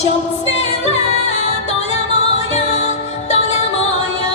щоб цвіла доля моя, доля моя.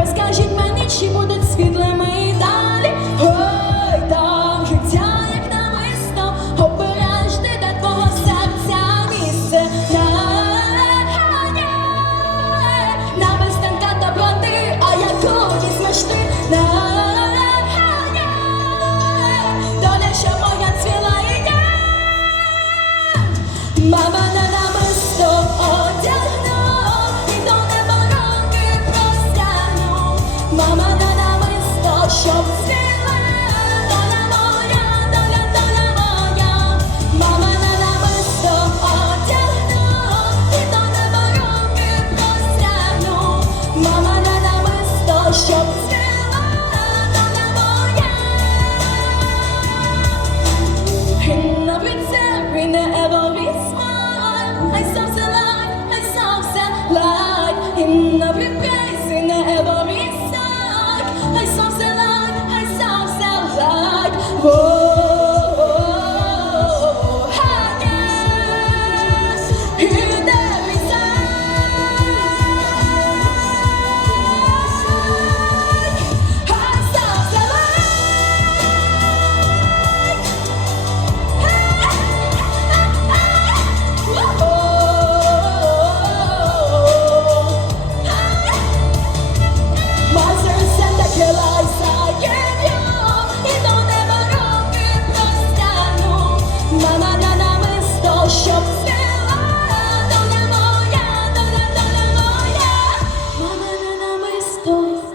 розкажіть мені, чи будуть no.